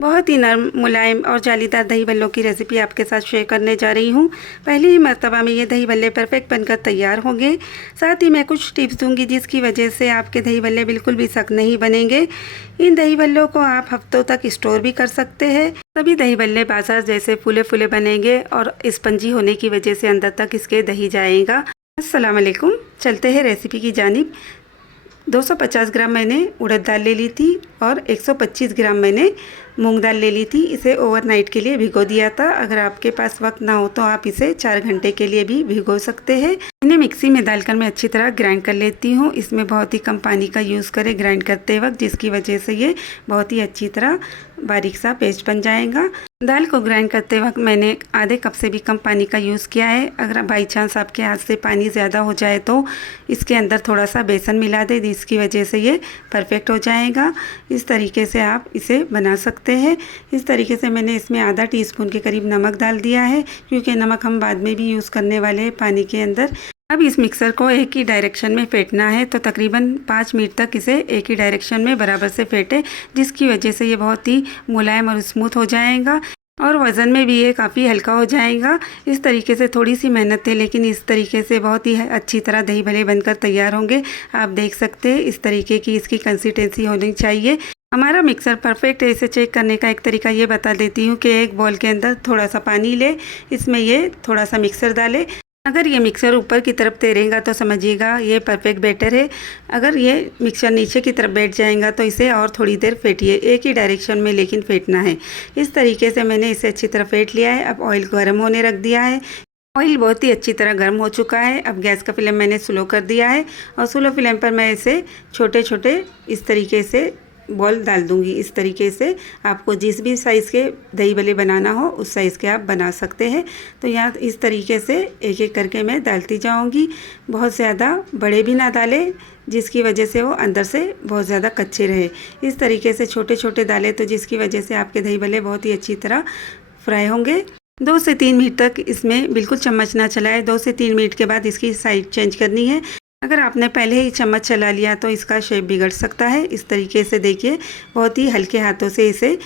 बहुत ही नरम, मुलायम और जालीदार दही बल्लों की रेसिपी आपके साथ शेयर करने जा रही हूँ। पहली ही मर्तबा में ये दही बल्ले परफेक्ट बनकर तैयार होंगे। साथ ही मैं कुछ टिप्स दूंगी जिसकी वजह से आपके दही बल्ले बिल्कुल भी सख्त नहीं बनेंगे। इन दही बल्लों को आप हफ्तों तक स्टोर भी कर सकते हैं। सभी दही बल्ले बाजार जैसे फूले फूले बनेंगे और स्पंजी होने की वजह से अंदर तक इसके दही जाएगा। अस्सलाम वालेकुम, चलते हैं रेसिपी की जानिब। 250 ग्राम मैंने उड़द दाल ले ली थी और 125 ग्राम मैंने मूंग दाल ले ली थी। इसे ओवरनाइट के लिए भिगो दिया था। अगर आपके पास वक्त ना हो तो आप इसे 4 घंटे के लिए भी भिगो सकते हैं। इन्हें मिक्सी में डालकर मैं अच्छी तरह ग्राइंड कर लेती हूँ। इसमें बहुत ही कम पानी का यूज़ करें ग्राइंड करते वक्त, जिसकी वजह से ये बहुत ही अच्छी तरह बारीक सा पेस्ट बन जाएगा। दाल को ग्राइंड करते वक्त मैंने आधे कप से भी कम पानी का यूज़ किया है। अगर बाई चांस आपके हाथ से पानी ज़्यादा हो जाए तो इसके अंदर थोड़ा सा बेसन मिला दे, जिसकी वजह से ये परफेक्ट हो जाएगा। इस तरीके से आप इसे बना सकते हैं। इस तरीके से मैंने इसमें आधा टीस्पून के करीब नमक डाल दिया है, क्योंकि नमक हम बाद में भी यूज़ करने वाले हैं पानी के अंदर। अब इस मिक्सर को एक ही डायरेक्शन में फेंटना है, तो तकरीबन 5 मिनट तक इसे एक ही डायरेक्शन में बराबर से फेंटे, जिसकी वजह से ये बहुत ही मुलायम और स्मूथ हो जाएगा और वज़न में भी ये काफ़ी हल्का हो जाएगा। इस तरीके से थोड़ी सी मेहनत है, लेकिन इस तरीके से बहुत ही अच्छी तरह दही भल्ले बनकर तैयार होंगे। आप देख सकते हैं इस तरीके की इसकी कंसिस्टेंसी होनी चाहिए। हमारा मिक्सर परफेक्ट है, इसे चेक करने का एक तरीका ये बता देती हूँ कि एक बॉल के अंदर थोड़ा सा पानी ले, इसमें ये थोड़ा सा मिक्सर डाले। अगर ये मिक्सर ऊपर की तरफ तैरेगा तो समझिएगा ये परफेक्ट बैटर है। अगर ये मिक्सर नीचे की तरफ बैठ जाएगा तो इसे और थोड़ी देर फेंटिए, एक ही डायरेक्शन में लेकिन फेंटना है। इस तरीके से मैंने इसे अच्छी तरह फेंट लिया है। अब ऑयल गर्म होने रख दिया है। ऑयल बहुत ही अच्छी तरह गर्म हो चुका है। अब गैस का फ्लेम मैंने स्लो कर दिया है और स्लो फ्लेम पर मैं इसे छोटे छोटे इस तरीके से बॉल डाल दूंगी। इस तरीके से आपको जिस भी साइज़ के दही भल्ले बनाना हो उस साइज़ के आप बना सकते हैं। तो यहाँ इस तरीके से एक एक करके मैं डालती जाऊंगी। बहुत ज़्यादा बड़े भी ना डालें, जिसकी वजह से वो अंदर से बहुत ज़्यादा कच्चे रहे। इस तरीके से छोटे छोटे डालें तो जिसकी वजह से आपके दही भल्ले बहुत ही अच्छी तरह फ्राई होंगे। 2 से 3 मिनट तक इसमें बिल्कुल चम्मच ना चलाएं। 2 से 3 मिनट के बाद इसकी साइड चेंज करनी है। अगर आपने पहले ही चम्मच चला लिया तो इसका शेप बिगड़ सकता है। इस तरीके से देखिए, बहुत ही हल्के हाथों से इसे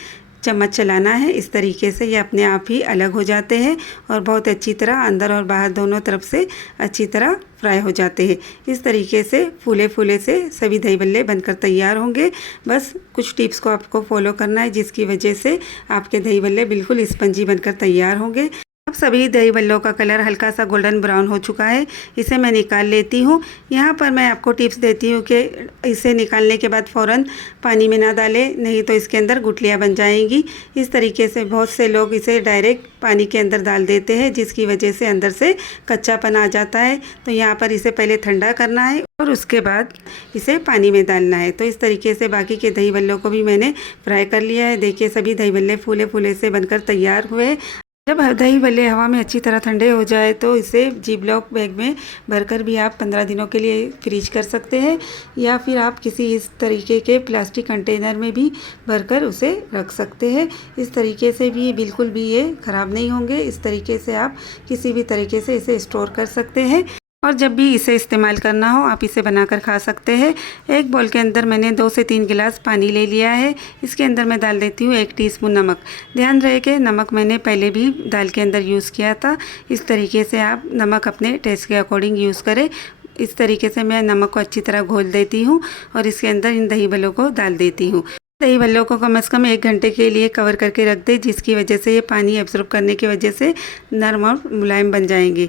चम्मच चलाना है। इस तरीके से ये अपने आप ही अलग हो जाते हैं और बहुत अच्छी तरह अंदर और बाहर दोनों तरफ से अच्छी तरह फ्राई हो जाते हैं। इस तरीके से फूले फूले से सभी दही भल्ले बनकर तैयार होंगे। बस कुछ टिप्स को आपको फॉलो करना है, जिसकी वजह से आपके दही भल्ले बिल्कुल स्पंजी बनकर तैयार होंगे। अब सभी दही भल्लों का कलर हल्का सा गोल्डन ब्राउन हो चुका है। इसे मैं निकाल लेती हूँ। यहाँ पर मैं आपको टिप्स देती हूँ कि इसे निकालने के बाद फ़ौरन पानी में ना डालें, नहीं तो इसके अंदर गुठलियाँ बन जाएंगी। इस तरीके से बहुत से लोग इसे डायरेक्ट पानी के अंदर डाल देते हैं, जिसकी वजह से अंदर से कच्चापन आ जाता है। तो यहाँ पर इसे पहले ठंडा करना है और उसके बाद इसे पानी में डालना है। तो इस तरीके से बाकी के दही भल्लों को भी मैंने फ्राई कर लिया है। देखिए, सभी दही भल्ले फूले फूले से बनकर तैयार हुए। जब दही भल्ले हवा में अच्छी तरह ठंडे हो जाए तो इसे जिपलॉक बैग में भरकर भी आप 15 दिनों के लिए फ्रीज कर सकते हैं, या फिर आप किसी इस तरीके के प्लास्टिक कंटेनर में भी भरकर उसे रख सकते हैं। इस तरीके से भी बिल्कुल भी ये ख़राब नहीं होंगे। इस तरीके से आप किसी भी तरीके से इसे स्टोर कर सकते हैं और जब भी इसे इस्तेमाल करना हो आप इसे बनाकर खा सकते हैं। एक बोल के अंदर मैंने 2 से 3 गिलास पानी ले लिया है। इसके अंदर मैं डाल देती हूँ 1 टीस्पून नमक। ध्यान रहे कि नमक मैंने पहले भी दाल के अंदर यूज़ किया था। इस तरीके से आप नमक अपने टेस्ट के अकॉर्डिंग यूज़ करें। इस तरीके से मैं नमक को अच्छी तरह घोल देती हूँ और इसके अंदर इन दही भल्लों को डाल देती हूँ। दही भल्लों को कम से कम 1 घंटे के लिए कवर करके रख दें, जिसकी वजह से ये पानी एब्जॉर्ब करने की वजह से नरम और मुलायम बन जाएंगे।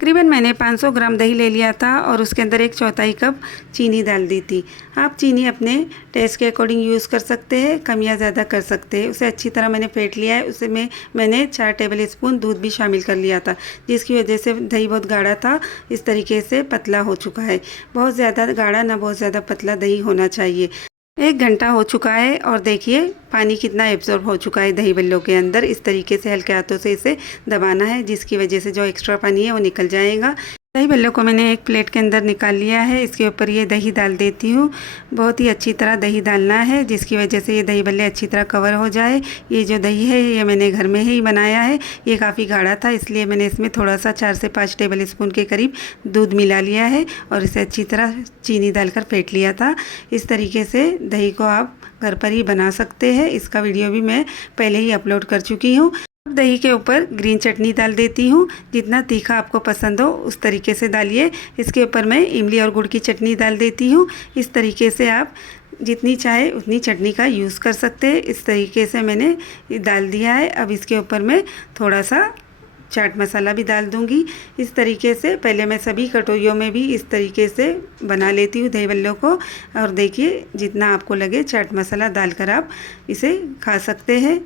तकरीबन मैंने 500 ग्राम दही ले लिया था और उसके अंदर 1/4 कप चीनी डाल दी थी। आप चीनी अपने टेस्ट के अकॉर्डिंग यूज़ कर सकते हैं, कम या ज़्यादा कर सकते हैं। उसे अच्छी तरह मैंने फेंट लिया है। उसे मैंने 4 टेबल स्पून दूध भी शामिल कर लिया था, जिसकी वजह से दही बहुत गाढ़ा था। इस तरीके से पतला हो चुका है। बहुत ज़्यादा गाढ़ा ना बहुत ज़्यादा पतला दही होना चाहिए। 1 घंटा हो चुका है और देखिए पानी कितना एब्जॉर्ब हो चुका है दही भल्लों के अंदर। इस तरीके से हल्के हाथों से इसे दबाना है, जिसकी वजह से जो एक्स्ट्रा पानी है वो निकल जाएगा। दही भल्लों को मैंने एक प्लेट के अंदर निकाल लिया है। इसके ऊपर ये दही डाल देती हूँ। बहुत ही अच्छी तरह दही डालना है, जिसकी वजह से ये दही भल्ले अच्छी तरह कवर हो जाए। ये जो दही है ये मैंने घर में ही बनाया है। ये काफ़ी गाढ़ा था, इसलिए मैंने इसमें थोड़ा सा 4 से 5 टेबल स्पून के करीब दूध मिला लिया है और इसे अच्छी तरह चीनी डालकर फेंट लिया था। इस तरीके से दही को आप घर पर ही बना सकते हैं। इसका वीडियो भी मैं पहले ही अपलोड कर चुकी हूँ। दही के ऊपर ग्रीन चटनी डाल देती हूँ। जितना तीखा आपको पसंद हो उस तरीके से डालिए। इसके ऊपर मैं इमली और गुड़ की चटनी डाल देती हूँ। इस तरीके से आप जितनी चाहे उतनी चटनी का यूज़ कर सकते हैं। इस तरीके से मैंने डाल दिया है। अब इसके ऊपर मैं थोड़ा सा चाट मसाला भी डाल दूंगी। इस तरीके से पहले मैं सभी कटोरियों में भी इस तरीके से बना लेती हूँ दही बल्लों को। और देखिए जितना आपको लगे चाट मसाला डालकर आप इसे खा सकते हैं।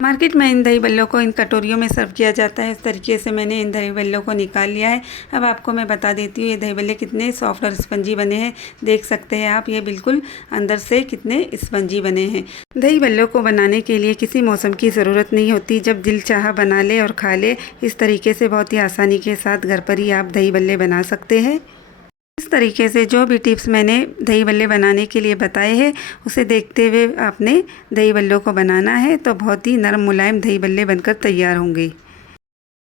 मार्केट में इन दही बल्लों को इन कटोरियों में सर्व किया जाता है। इस तरीके से मैंने इन दही बल्लों को निकाल लिया है। अब आपको मैं बता देती हूँ ये दही बल्ले कितने सॉफ्ट और स्पंजी बने हैं। देख सकते हैं आप, ये बिल्कुल अंदर से कितने स्पंजी बने हैं। दही बल्लों को बनाने के लिए किसी मौसम की ज़रूरत नहीं होती। जब दिल चाहा बना ले और खा ले। इस तरीके से बहुत ही आसानी के साथ घर पर ही आप दही बल्ले बना सकते हैं। इस तरीके से जो भी टिप्स मैंने दही बल्ले बनाने के लिए बताए हैं उसे देखते हुए आपने दही बल्लों को बनाना है तो बहुत ही नरम मुलायम दही बल्ले बनकर तैयार होंगे।